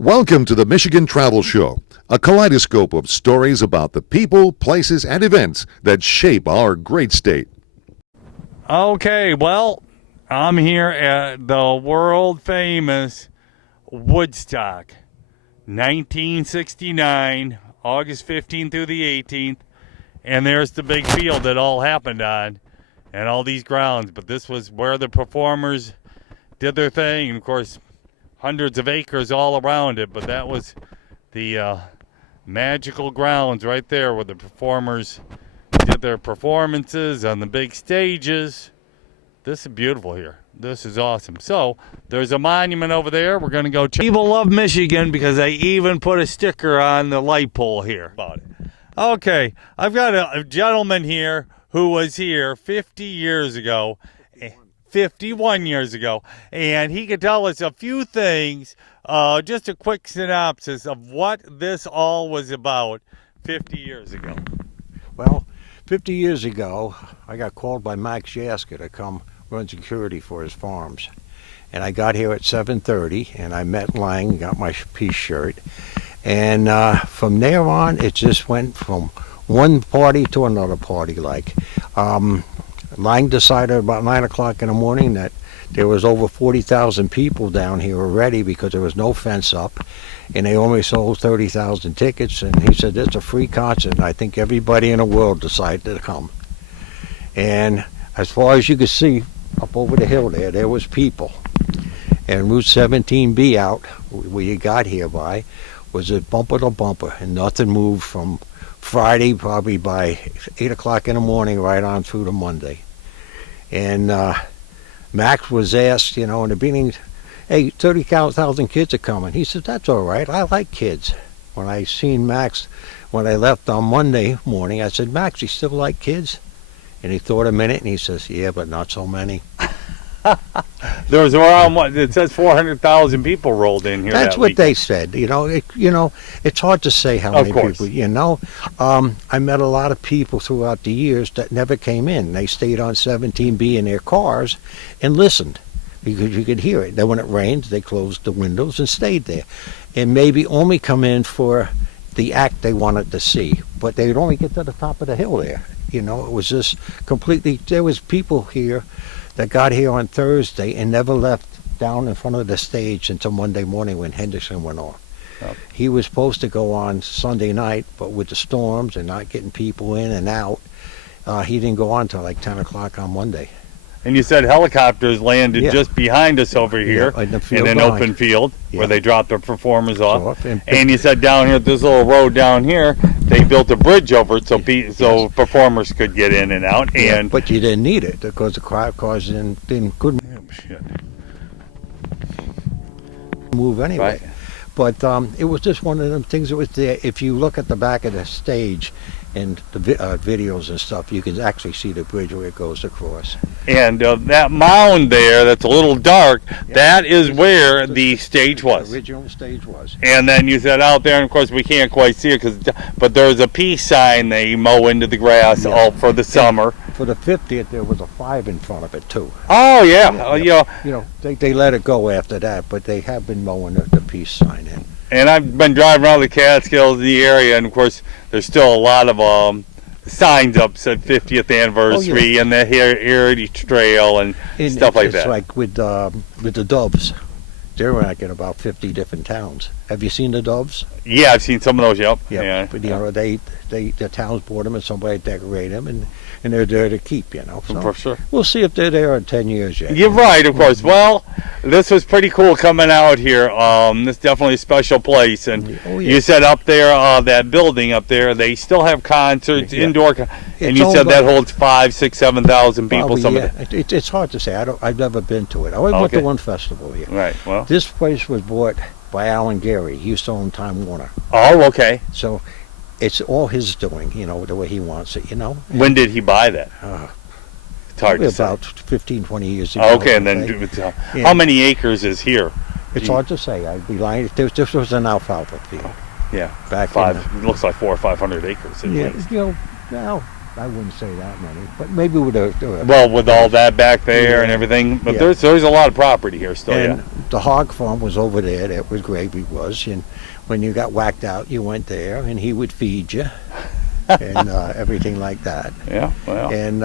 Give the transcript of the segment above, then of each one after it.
Welcome to the Michigan Travel Show, a kaleidoscope of stories about the people, places, and events that shape our great state. Okay, well, I'm here at the world-famous Woodstock, 1969, August 15th through the 18th, and there's the big field that all happened on, and all these grounds, but this was where the performers did their thing, and of course, hundreds of acres all around it, but that was the magical grounds right there where the performers did their performances on the big stages. This is beautiful here. This is awesome. So there's a monument over there. We're going to go check. People love Michigan because they even put a sticker on the light pole here about it. Okay, I've got a gentleman here who was here 50 years ago. 51 years ago, and he could tell us a few things, just a quick synopsis of what this all was about 50 years ago. Well, 50 years ago, I got called by Max Jaska to come run security for his farms. And I got here at 7:30, and I met Lang, got my peace shirt. And from there on, it just went from one party to another party. Lang decided about 9 o'clock in the morning that there was over 40,000 people down here already because there was no fence up, and they only sold 30,000 tickets. And he said, it's a free concert, and I think everybody in the world decided to come. And as far as you could see, up over the hill there was people. And Route 17B out, where you got here by, was a bumper to bumper, and nothing moved from Friday, probably by 8 o'clock in the morning, right on through to Monday. And Max was asked, in the beginning, hey, 30,000 kids are coming. He said, that's all right. I like kids. When I seen Max, when I left on Monday morning, I said, Max, you still like kids? And he thought a minute, and he says, yeah, but not so many. There was around, it says 400,000 people rolled in here. That's what they said. It's hard to say how many people. I met a lot of people throughout the years that never came in. They stayed on 17B in their cars and listened because you could hear it. Then when it rained, they closed the windows and stayed there, and maybe only come in for the act they wanted to see. But they would only get to the top of the hill there. It was just completely. There was people here that got here on Thursday and never left down in front of the stage until Monday morning when Henderson went on. Oh. He was supposed to go on Sunday night, but with the storms and not getting people in and out, he didn't go on till like 10 o'clock on Monday. And you said helicopters landed just behind us over here in an open field where they dropped their performers off. And you said down here, this little road down here, they built a bridge over it so performers could get in and out. But you didn't need it because the cars couldn't move anyway. Right. But it was just one of them things that was there. If you look at the back of the stage and the videos and stuff, you can actually see the bridge where it goes across. And that mound there that's a little dark, that is where the stage was. The original stage was. And then you said out there, and of course we can't quite see it, but there's a peace sign they mow into the grass all for the summer. For the 50th, there was a 5 in front of it too. Oh yeah. They let it go after that, but they have been mowing the peace sign in. And I've been driving around the Catskills, the area, and of course there's still a lot of signs up said 50th anniversary and the Heritage Trail and stuff like that. It's like with the Doves. They're like in about 50 different towns. Have you seen the Doves? Yeah, I've seen some of those. Yep. Yeah. But the towns bought them and somebody decorated them and they're there to keep. So for sure. We'll see if they're there in 10 years yet. You're right, of course. Well, this was pretty cool coming out here. This is definitely a special place. And you said up there, that building up there, they still have concerts, indoor. And you said that holds 5,000, 6,000, 7,000 people. It's hard to say. I've never been to it. I only went to one festival here. Right. Well, this place was bought by Alan Gary. He used to own Time Warner. Oh, okay. So it's all his doing, the way he wants it, When did he buy that? It's hard to say. About 15, 20 years ago. Okay, and then how many acres is here? It's hard to say. I'd be lying. This was an alfalfa field. Yeah. Back it looks like 400 or 500 acres. Now I wouldn't say that many, but maybe with a Well, with all that back there and Yeah. everything, but Yeah. there's a lot of property here still. and the hog farm was over there. That was Gravy was, and when you got whacked out, you went there, and he would feed you, and everything like that. Yeah. Well. And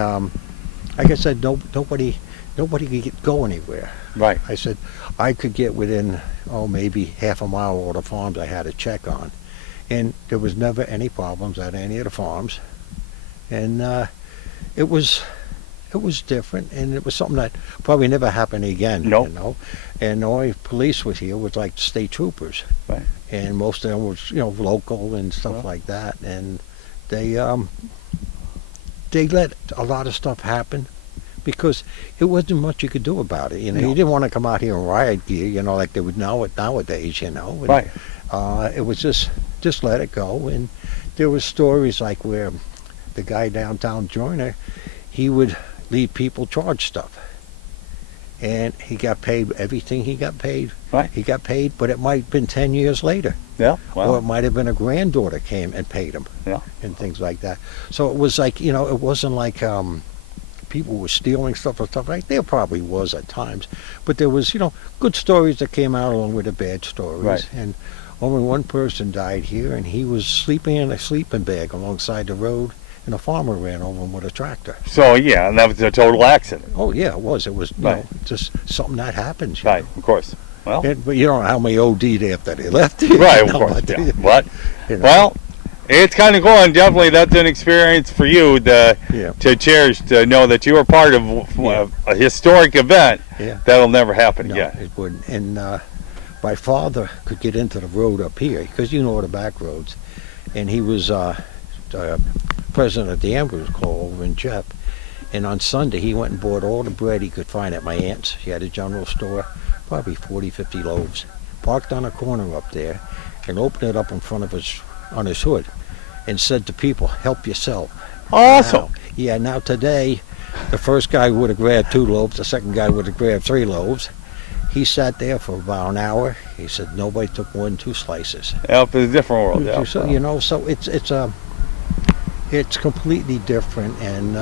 like I said, nobody could go anywhere. Right. I said I could get within maybe half a mile of all the farms I had to check on, and there was never any problems at any of the farms, and it was different, and it was something that probably never happened again. Nope. You know, and the only police was here was like state troopers, Right. and most of them was local and stuff Well. like that, and they let a lot of stuff happen because it wasn't much you could do about it. No. You didn't want to come out here in riot gear, like they would nowadays. And, Right. It was just let it go. And there was stories like where the guy downtown Joyner, he would leave people charge stuff, and he got paid everything he got paid. Right. He got paid, but it might have been 10 years later. Yeah. Or Well. it might have been a granddaughter came and paid him. Yeah. And things like that. So it was like, it wasn't like people were stealing stuff or stuff like. There probably was at times, but there was, good stories that came out along with the bad stories. Right. And only one person died here, and he was sleeping in a sleeping bag alongside the road, and a farmer ran over him with a tractor. So yeah, and that was a total accident. Oh yeah, it was. It was Right. Just something that happens. Right. Of course. Well. But you don't know how many OD'd after they left. You Right. Of know, course. but, Yeah. What? you know. Well. It's kind of cool, and definitely that's an experience for you Yeah. to cherish, to know that you were part of Yeah. a historic event Yeah. that'll never happen No, again. it wouldn't. And my father could get into the road up here because the back roads, and he was the president of the Ambulance Corps over in Jeff. And on Sunday, he went and bought all the bread he could find at my aunt's. She had a general store, probably 40, 50 loaves. Parked on a corner up there, and opened it up in front of on his hood, and said to people, "Help yourself." Awesome. Now today, the first guy would have grabbed 2 loaves, the second guy would have grabbed 3 loaves. He sat there for about an hour. He said nobody took more than 2 slices. Yep, it's a different world. Yeah. So, so it's completely different, and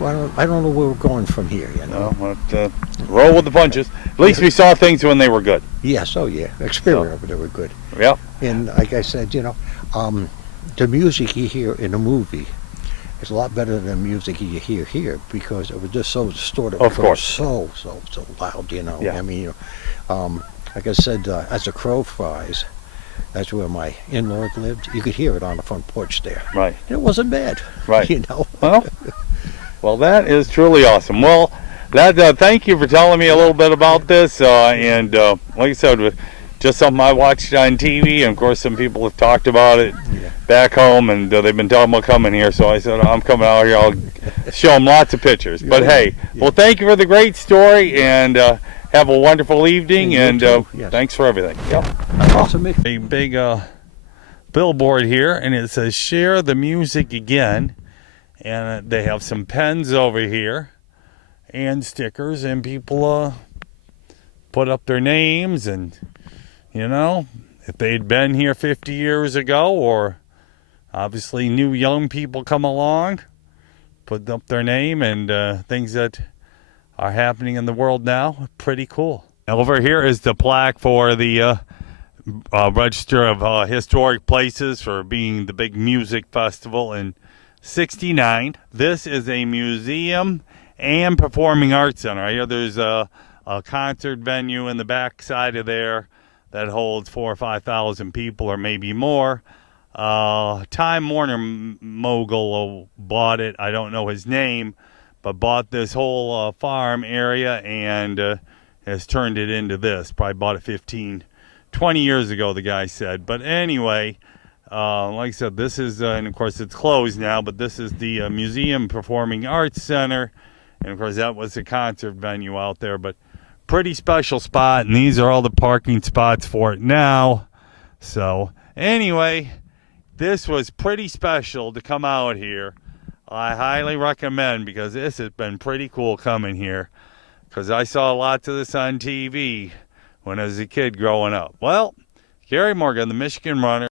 well, I don't know where we're going from here. No, but, roll with the punches. At least we saw things when they were good. Yes, experience, but they were good. Yep. And like I said, the music you hear in a movie is a lot better than the music you hear here because it was just so distorted. Of course. So loud, Yeah. I mean, like I said, as the crow flies, that's where my in-laws lived. You could hear it on the front porch there. Right. And it wasn't bad. Right. Well, Well, that is truly awesome. Well, thank you for telling me a little bit about this. And like I said, with just something I watched on TV, and of course some people have talked about it Yeah. back home, and they've been talking about coming here. So I said, I'm coming out here. I'll show them lots of pictures. But hey, well, thank you for the great story, and have a wonderful evening. And you too. Yes. Thanks for everything. Yep. awesome. A big billboard here, and it says "Share the Music Again," and they have some pens over here and stickers, and people put up their names, and if they'd been here 50 years ago, or obviously new young people come along, put up their name and things that are happening in the world now. Pretty cool. Over here is the plaque for the Register of Historic Places for being the big music festival in '69. This is a museum and performing arts center. I hear there's a concert venue in the back side of there that holds 4,000 or 5,000 people, or maybe more. Time Warner mogul bought it. I don't know his name, but bought this whole farm area and has turned it into this. Probably bought it 15, 20 years ago, the guy said. But anyway, like I said, this is, and of course it's closed now, but this is the Museum Performing Arts Center. And of course that was a concert venue out there, but pretty special spot. And these are all the parking spots for it now. So anyway, this was pretty special to come out here. I highly recommend, because this has been pretty cool coming here, because I saw lots of this on TV when I was a kid growing up. Well, Gary Morgan, the Michigan Runner.